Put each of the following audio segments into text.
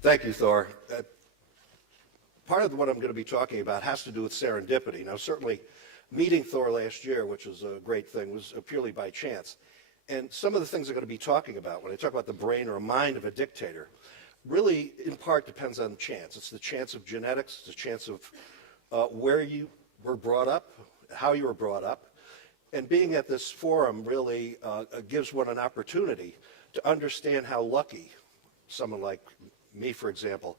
Thank you, Thor. Part of what I'm going to be talking about has to do with serendipity. Now, certainly, meeting Thor last year, which was a great thing, was purely by chance. And some of the things I'm going to be talking about, when I talk about the brain or mind of a dictator, really, in part, depends on chance. It's the chance of genetics, it's the chance of where you were brought up, how you were brought up. And being at this forum really gives one an opportunity to understand how lucky someone like me, for example,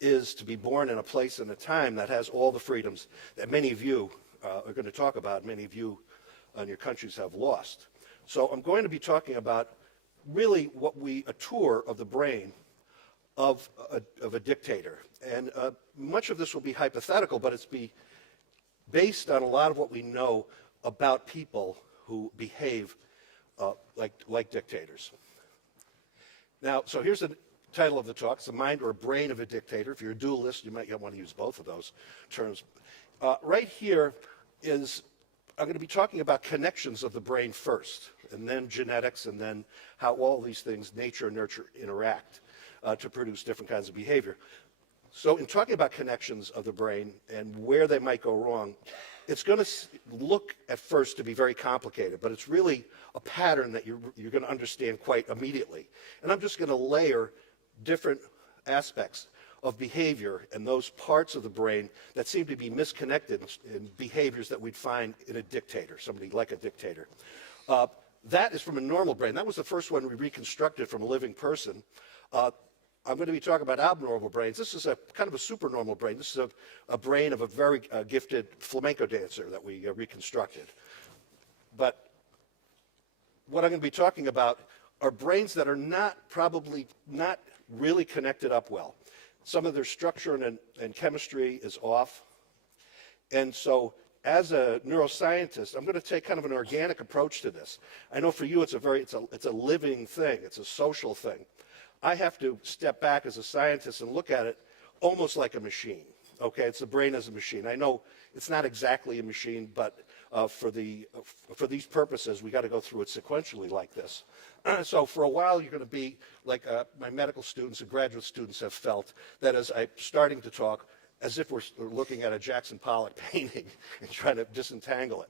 is to be born in a place and a time that has all the freedoms that many of you are going to talk about, many of you in your countries have lost. So I'm going to be talking about really a tour of the brain of a dictator. And much of this will be hypothetical, but it's based on a lot of what we know about people who behave like dictators. Now, so here's the title of the talk. It's the mind or brain of a dictator. If you're a dualist, you might want to use both of those terms. Right here I'm going to be talking about connections of the brain first, and then genetics, and then how all these things, nature and nurture, interact to produce different kinds of behavior. So in talking about connections of the brain and where they might go wrong, it's going to look at first to be very complicated, but it's really a pattern that you're going to understand quite immediately. And I'm just going to layer different aspects of behavior and those parts of the brain that seem to be misconnected in behaviors that we'd find in a dictator, somebody like a dictator. That is from a normal brain. That was the first one we reconstructed from a living person. I'm going to be talking about abnormal brains. This is a kind of a supernormal brain. This is a brain of a very gifted flamenco dancer that we reconstructed. But what I'm going to be talking about are brains that are probably not really connected up well. Some of their structure and chemistry is off. And so as a neuroscientist, I'm going to take kind of an organic approach to this. I know for you it's a living thing, it's a social thing. I have to step back as a scientist and look at it almost like a machine. Okay, it's the brain as a machine. I know it's not exactly a machine, but for these purposes, we got to go through it sequentially like this. So for a while, you're going to be like my medical students and graduate students have felt that as I'm starting to talk, as if we're looking at a Jackson Pollock painting and trying to disentangle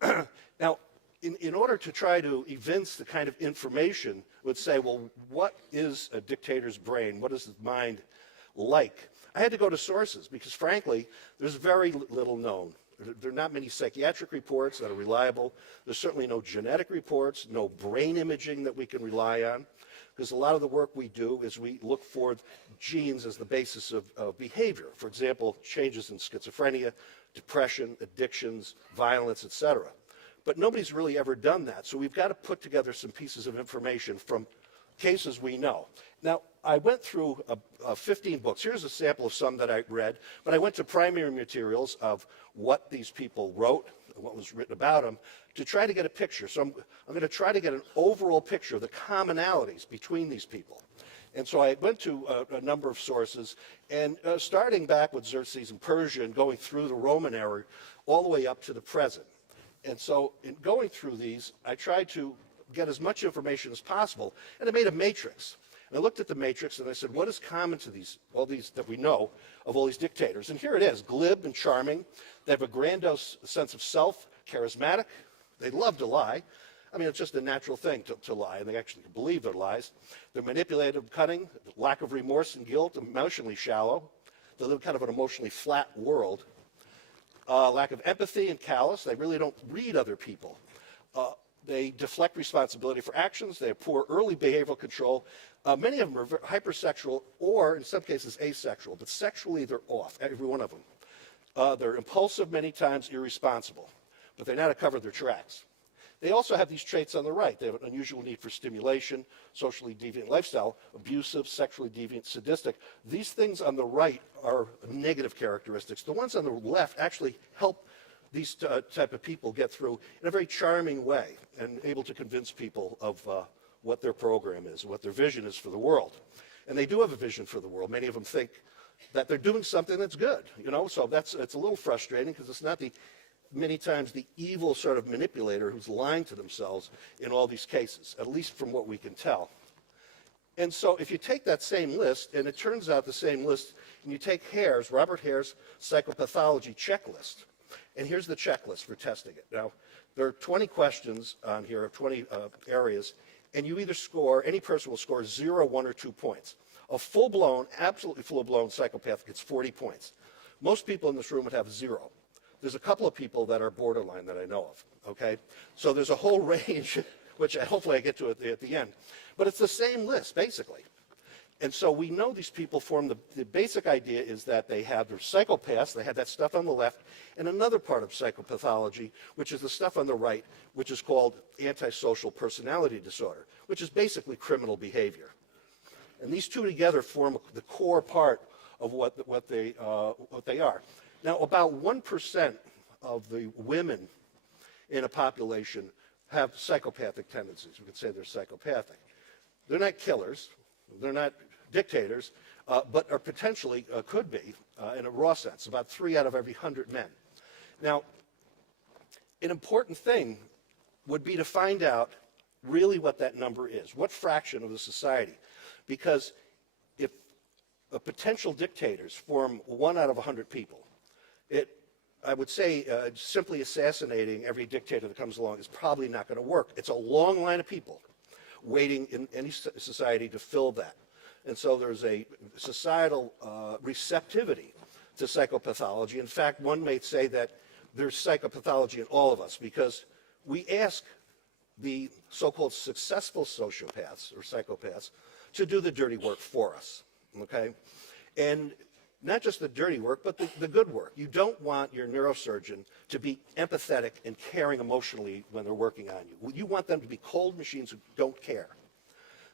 it. Now, in order to try to evince the kind of information, would say, well, what is a dictator's brain? What is his mind like? I had to go to sources because, frankly, there's very little known. There are not many psychiatric reports that are reliable. There's certainly no genetic reports, no brain imaging that we can rely on, because a lot of the work we do is we look for genes as the basis of behavior. For example, changes in schizophrenia, depression, addictions, violence, etc. But nobody's really ever done that. So we've got to put together some pieces of information from cases we know. Now, I went through 15 books. Here's a sample of some that I read, but I went to primary materials of what these people wrote, what was written about them, to try to get a picture. So I'm going to try to get an overall picture of the commonalities between these people. And so I went to a number of sources, and starting back with Xerxes and Persia and going through the Roman era all the way up to the present. And so in going through these, I tried to get as much information as possible, and I made a matrix. And I looked at the matrix and I said, what is common to all these that we know of all these dictators? And here it is, glib and charming. They have a grandiose sense of self, charismatic. They love to lie. I mean, it's just a natural thing to lie, and they actually believe their lies. They're manipulative, cunning, lack of remorse and guilt, emotionally shallow. They live kind of an emotionally flat world. Lack of empathy and callous. They really don't read other people. They deflect responsibility for actions. They have poor early behavioral control. Many of them are hypersexual or, in some cases, asexual. But sexually, they're off, every one of them. They're impulsive, many times irresponsible. But they know how to cover their tracks. They also have these traits on the right. They have an unusual need for stimulation, socially deviant lifestyle, abusive, sexually deviant, sadistic. These things on the right are negative characteristics. The ones on the left actually help these type of people get through in a very charming way and able to convince people of what their program is, what their vision is for the world. And they do have a vision for the world. Many of them think that they're doing something that's good, so it's a little frustrating because it's not many times the evil sort of manipulator who's lying to themselves in all these cases, at least from what we can tell. And so if you take that same list, and it turns out the same list, and you take Robert Hare's psychopathology checklist, and here's the checklist for testing it. Now, there are 20 questions on here, 20 areas, and you either score, any person will score 0, 1, or 2 points. A full-blown, absolutely full-blown psychopath gets 40 points. Most people in this room would have 0. There's a couple of people that are borderline that I know of, okay? So there's a whole range, which hopefully I get to at the end. But it's the same list, basically. And so we know these people form the basic idea is that they're psychopaths, they have that stuff on the left, and another part of psychopathology, which is the stuff on the right, which is called antisocial personality disorder, which is basically criminal behavior. And these two together form the core part of what they are. Now, about 1% of the women in a population have psychopathic tendencies. We could say they're psychopathic. They're not killers, they're not dictators, but are potentially could be in a raw sense, about 3 out of every 100 men. Now, an important thing would be to find out really what that number is, what fraction of the society, because if potential dictators form 1 out of 100 people, I would say simply assassinating every dictator that comes along is probably not going to work. It's a long line of people waiting in any society to fill that. And so there's a societal receptivity to psychopathology. In fact, one may say that there's psychopathology in all of us because we ask the so-called successful sociopaths or psychopaths to do the dirty work for us, okay? And not just the dirty work, but the good work. You don't want your neurosurgeon to be empathetic and caring emotionally when they're working on you. You want them to be cold machines who don't care.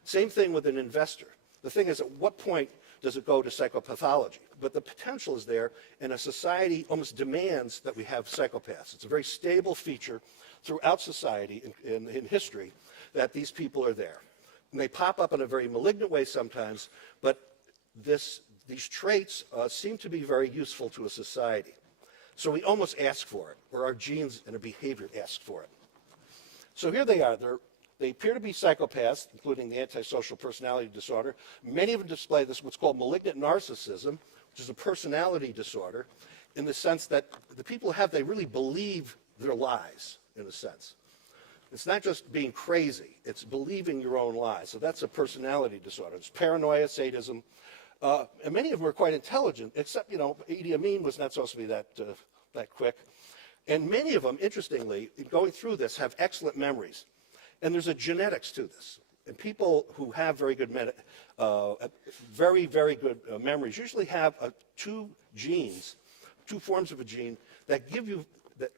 Same thing with an investor. The thing is, at what point does it go to psychopathology? But the potential is there, and a society almost demands that we have psychopaths. It's a very stable feature throughout society in history that these people are there. And they pop up in a very malignant way sometimes, but these traits seem to be very useful to a society. So we almost ask for it, or our genes and our behavior ask for it. So here they are. They appear to be psychopaths, including the antisocial personality disorder. Many of them display this, what's called malignant narcissism, which is a personality disorder, in the sense that the people they really believe their lies, in a sense. It's not just being crazy, it's believing your own lies. So that's a personality disorder. It's paranoia, sadism, and many of them are quite intelligent, except, Idi Amin was not supposed to be that quick. And many of them, interestingly, in going through this, have excellent memories. And there's a genetics to this. And people who have very good very, very good memories usually have two forms of a gene that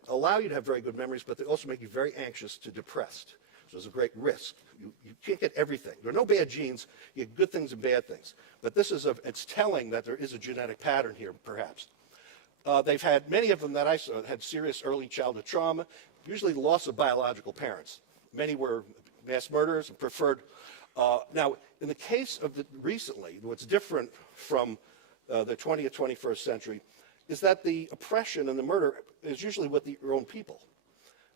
allow you to have very good memories, but they also make you very anxious to depressed. So there's a great risk. You can't get everything. There are no bad genes. You get good things and bad things. But it's telling that there is a genetic pattern here, perhaps. They've had, many of them that I saw, had serious early childhood trauma, usually the loss of biological parents. Many were mass murderers and preferred. Now, in the case of recently, what's different from the 20th, 21st century is that the oppression and the murder is usually with your own people.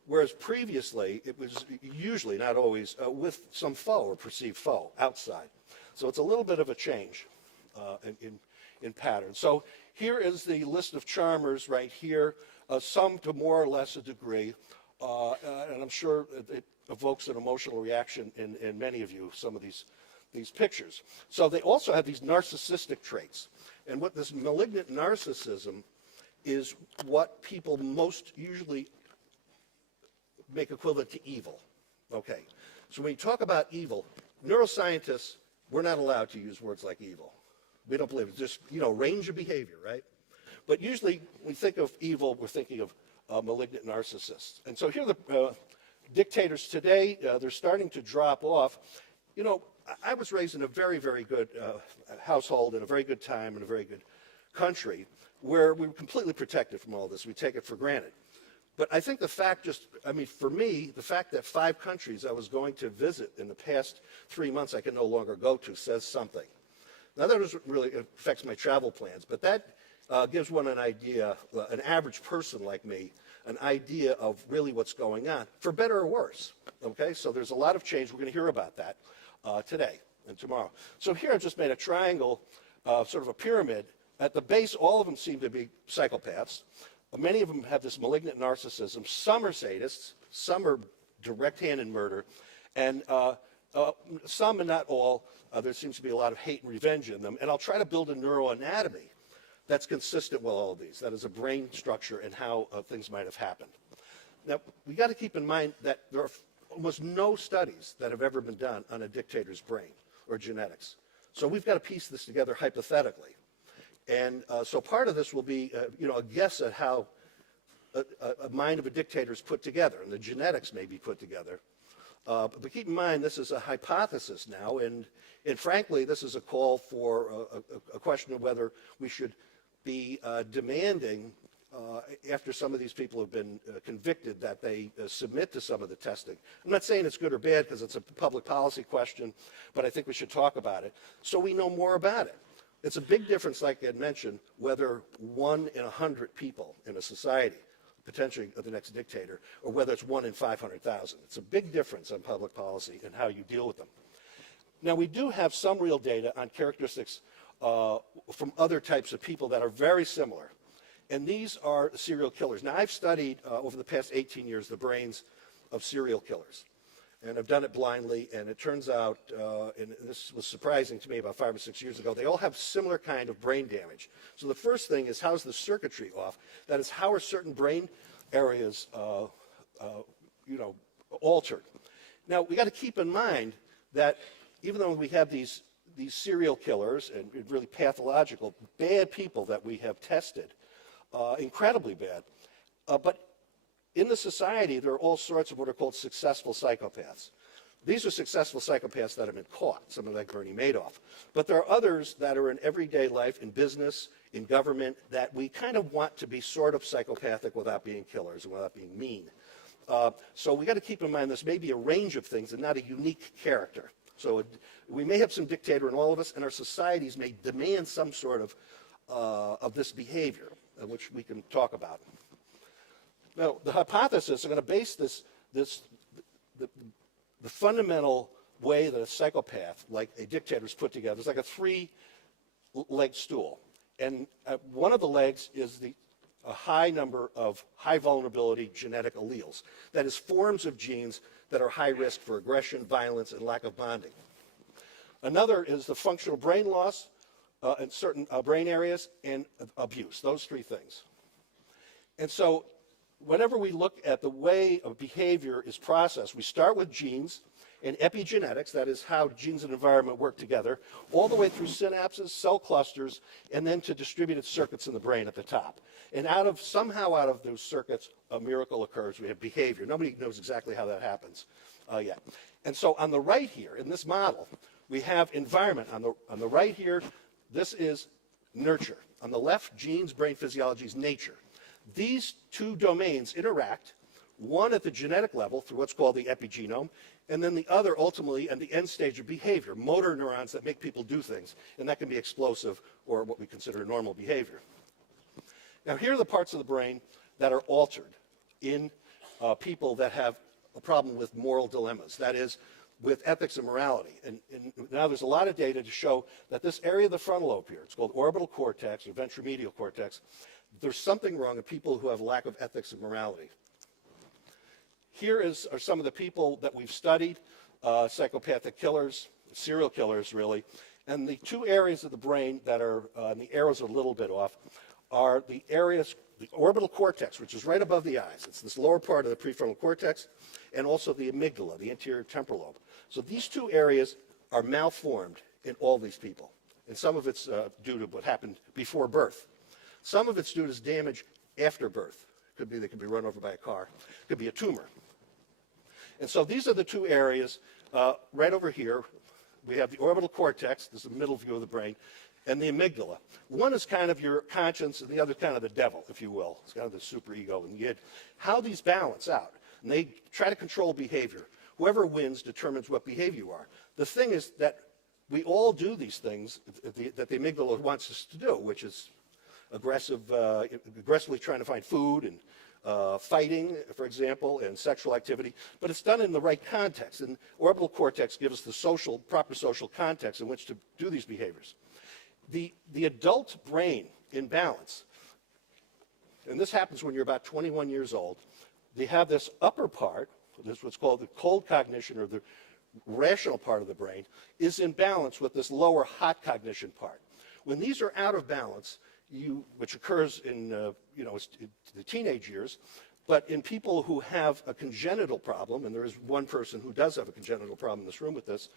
Whereas previously, it was usually, not always, with some foe or perceived foe outside. So it's a little bit of a change in pattern. So here is the list of charmers right here, some to more or less a degree. And I'm sure it evokes an emotional reaction in many of you, some of these pictures. So they also have these narcissistic traits. And what this malignant narcissism is what people most usually make equivalent to evil. Okay, so when you talk about evil, neuroscientists, we're not allowed to use words like evil. We don't believe it. It's just, range of behavior, right? But usually when we think of evil, we're thinking of malignant narcissists. And so here are the dictators today. They're starting to drop off. I was raised in a very, very good household, in a very good time, in a very good country, where we were completely protected from all this. We take it for granted. But I think for me, the fact that 5 countries I was going to visit in the past 3 months I can no longer go to says something. Now, that doesn't really affect my travel plans, but that gives one an idea, an average person like me, an idea of really what's going on, for better or worse. Okay, so there's a lot of change. We're going to hear about that today. and tomorrow. So here I've just made a triangle, sort of a pyramid. At the base, all of them seem to be psychopaths. Many of them have this malignant narcissism. Some are sadists, some are direct-handed murder, and some, and not all, there seems to be a lot of hate and revenge in them. And I'll try to build a neuroanatomy that's consistent with all of these. That is a brain structure and how things might have happened. Now, we got to keep in mind that there are almost no studies that have ever been done on a dictator's brain or genetics. So we've got to piece this together hypothetically. And so part of this will be, a guess at how a mind of a dictator is put together, and the genetics may be put together. But keep in mind, this is a hypothesis now, and frankly, this is a call for a question of whether we should be demanding, after some of these people have been convicted, that they submit to some of the testing. I'm not saying it's good or bad because it's a public policy question, but I think we should talk about it so we know more about it. It's a big difference, like I had mentioned, whether 1 in 100 people in a society, potentially the next dictator, or whether it's 1 in 500,000. It's a big difference on public policy and how you deal with them. Now, we do have some real data on characteristics from other types of people that are very similar. And these are serial killers. Now, I've studied over the past 18 years the brains of serial killers. And I've done it blindly, and it turns out, and this was surprising to me about 5 or 6 years ago, they all have similar kind of brain damage. So the first thing is, how's the circuitry off? That is, how are certain brain areas, altered? Now, we got to keep in mind that even though we have these serial killers and really pathological, bad people that we have tested, incredibly bad, but in the society, there are all sorts of what are called successful psychopaths. These are successful psychopaths that have been caught, some like Bernie Madoff. But there are others that are in everyday life, in business, in government, that we kind of want to be sort of psychopathic without being killers and without being mean. So we got to keep in mind this may be a range of things and not a unique character. So we may have some dictator in all of us, and our societies may demand some sort of this behavior, which we can talk about. Now, the hypothesis, I'm going to base the fundamental way that a psychopath, like a dictator, is put together. It's like a 3-legged stool. And one of the legs is a high number of high vulnerability genetic alleles. That is, forms of genes that are high risk for aggression, violence, and lack of bonding. Another is the functional brain loss in certain brain areas and abuse, those 3 things. And so whenever we look at the way of behavior is processed, we start with genes and epigenetics, that is how genes and environment work together, all the way through synapses, cell clusters, and then to distributed circuits in the brain at the top. And somehow out of those circuits, a miracle occurs. We have behavior. Nobody knows exactly how that happens yet. And so on the right here, in this model, we have environment. On the right here, this is nurture. On the left, genes, brain physiology is nature. These 2 domains interact, one at the genetic level through what's called the epigenome, and then the other ultimately at the end stage of behavior, motor neurons that make people do things, and that can be explosive or what we consider normal behavior. Now, here are the parts of the brain that are altered in people that have a problem with moral dilemmas, that is, with ethics and morality. And now there's a lot of data to show that this area of the frontal lobe here, it's called orbital cortex or ventromedial cortex, there's something wrong in people who have a lack of ethics and morality. Here are some of the people that we've studied, psychopathic killers, serial killers really, and the 2 areas of the brain that are, and the arrows are a little bit off, are the areas, the orbital cortex, which is right above the eyes. It's this lower part of the prefrontal cortex, and also the amygdala, the anterior temporal lobe. So these 2 areas are malformed in all these people. And some of it's due to what happened before birth. Some of it's due to damage after birth. They could be run over by a car. It could be a tumor. And so these are the 2 areas right over here. We have the orbital cortex, this is the middle view of the brain, and the amygdala. One is kind of your conscience, and the other kind of the devil, if you will. It's kind of the superego and the id. How these balance out, and they try to control behavior. Whoever wins determines what behavior you are. The thing is that we all do these things that the amygdala wants us to do, which is aggressively trying to find food and fighting, for example, and sexual activity, but it's done in the right context. And orbital cortex gives us the proper social context in which to do these behaviors. The adult brain in balance, and this happens when you're about 21 years old, they have this upper part, this is what's called the cold cognition, or the rational part of the brain, is in balance with this lower hot cognition part. When these are out of balance, which occurs in the teenage years, but in people who have a congenital problem, and there is one person who does have a congenital problem in this room with this,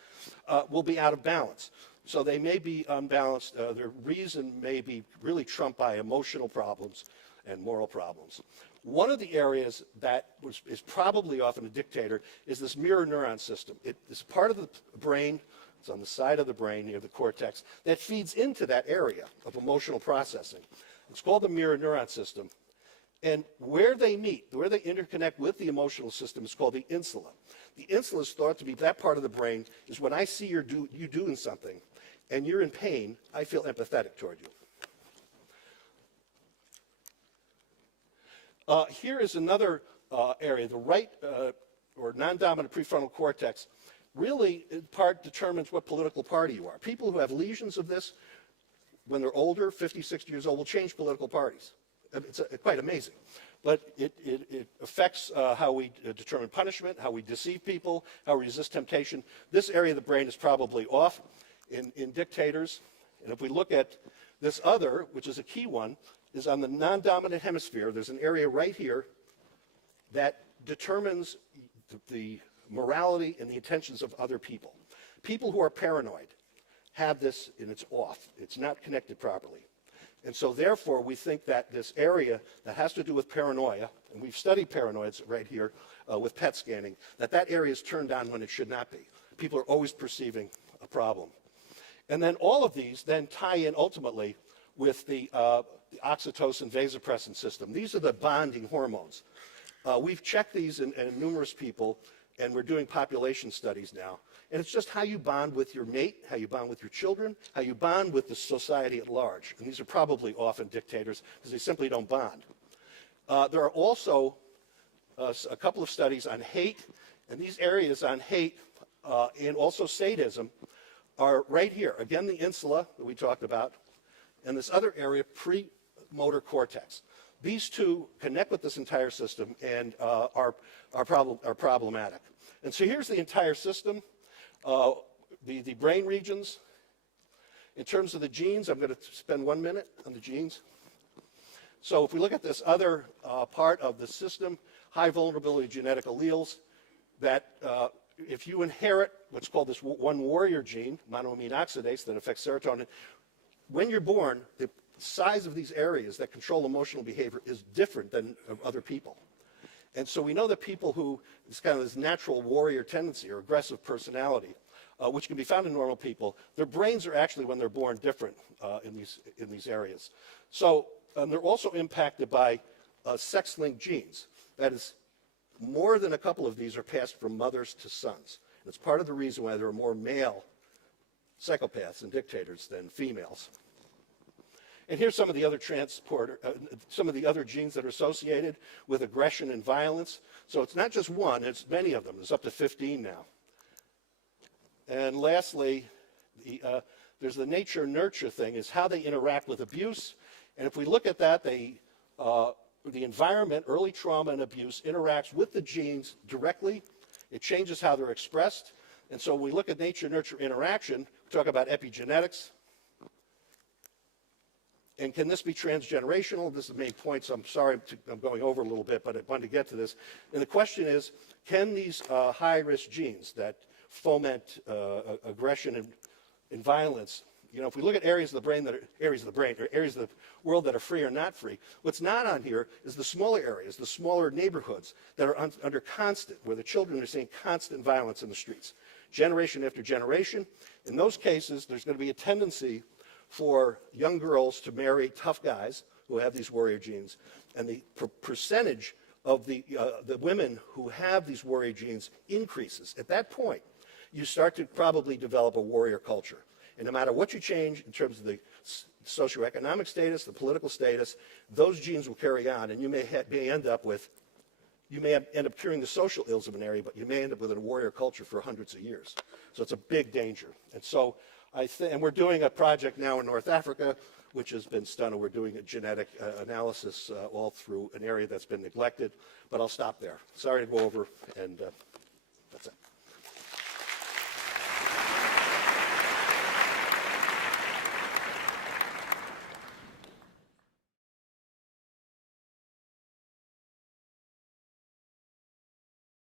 will be out of balance. So they may be unbalanced. Their reason may be really trumped by emotional problems and moral problems. One of the areas that is probably often a dictator is this mirror neuron system. It is part of the brain. It's on the side of the brain near the cortex that feeds into that area of emotional processing. It's called the mirror neuron system. And where they meet, where they interconnect with the emotional system is called the insula. The insula is thought to be that part of the brain is when I see you doing something and you're in pain, I feel empathetic toward you. Here is another area, the right or non-dominant prefrontal cortex really in part determines what political party you are. People who have lesions of this when they're older, 50, 60 years old, will change political parties. It's quite amazing. But it affects how we determine punishment, how we deceive people, how we resist temptation. This area of the brain is probably off in dictators. And if we look at this other, which is a key one, is on the non-dominant hemisphere. There's an area right here that determines the morality and the intentions of other people. People who are paranoid have this, and it's off. It's not connected properly. And so therefore, we think that this area that has to do with paranoia, and we've studied paranoids right here with PET scanning, that area is turned on when it should not be. People are always perceiving a problem. And then all of these then tie in ultimately with the oxytocin vasopressin system. These are the bonding hormones. We've checked these in numerous people, and we're doing population studies now. And it's just how you bond with your mate, how you bond with your children, how you bond with the society at large. And these are probably often dictators because they simply don't bond. There are also a couple of studies on hate, and these areas on hate and also sadism are right here. Again, the insula that we talked about, and this other area, premotor cortex. These two connect with this entire system and are problematic. And so here's the entire system. The brain regions. In terms of the genes, I'm going to spend 1 minute on the genes. So if we look at this other part of the system, high vulnerability genetic alleles, that if you inherit what's called this one warrior gene, monoamine oxidase, that affects serotonin, when you're born, the size of these areas that control emotional behavior is different than other people. And so we know that people who, it's kind of this natural warrior tendency or aggressive personality, which can be found in normal people, their brains are actually, when they're born, different in these areas. So they're also impacted by sex-linked genes. That is, more than a couple of these are passed from mothers to sons. And it's part of the reason why there are more male psychopaths and dictators than females. And here's some of the other some of the other genes that are associated with aggression and violence. So it's not just one, it's many of them. There's up to 15 now. And lastly, there's the nature-nurture thing, is how they interact with abuse. And if we look at that, the environment, early trauma and abuse, interacts with the genes directly. It changes how they're expressed. And so when we look at nature-nurture interaction, we talk about epigenetics. And can this be transgenerational? This is the main point, so I'm sorry I'm going over a little bit, but I wanted to get to this. And the question is, can these high-risk genes that foment aggression and violence, if we look at areas of the brain or areas of the world that are free or not free, what's not on here is the smaller areas, the smaller neighborhoods that are under constant, where the children are seeing constant violence in the streets, generation after generation. In those cases, there's going to be a tendency for young girls to marry tough guys who have these warrior genes, and the percentage of the women who have these warrior genes increases. At that point, you start to probably develop a warrior culture. And no matter what you change in terms of the socioeconomic status, the political status, those genes will carry on, and you may end up curing the social ills of an area, but you may end up with a warrior culture for hundreds of years. So it's a big danger. And so and we're doing a project now in North Africa, which has been stunning. We're doing a genetic analysis all through an area that's been neglected, but I'll stop there. Sorry to go over, and that's it.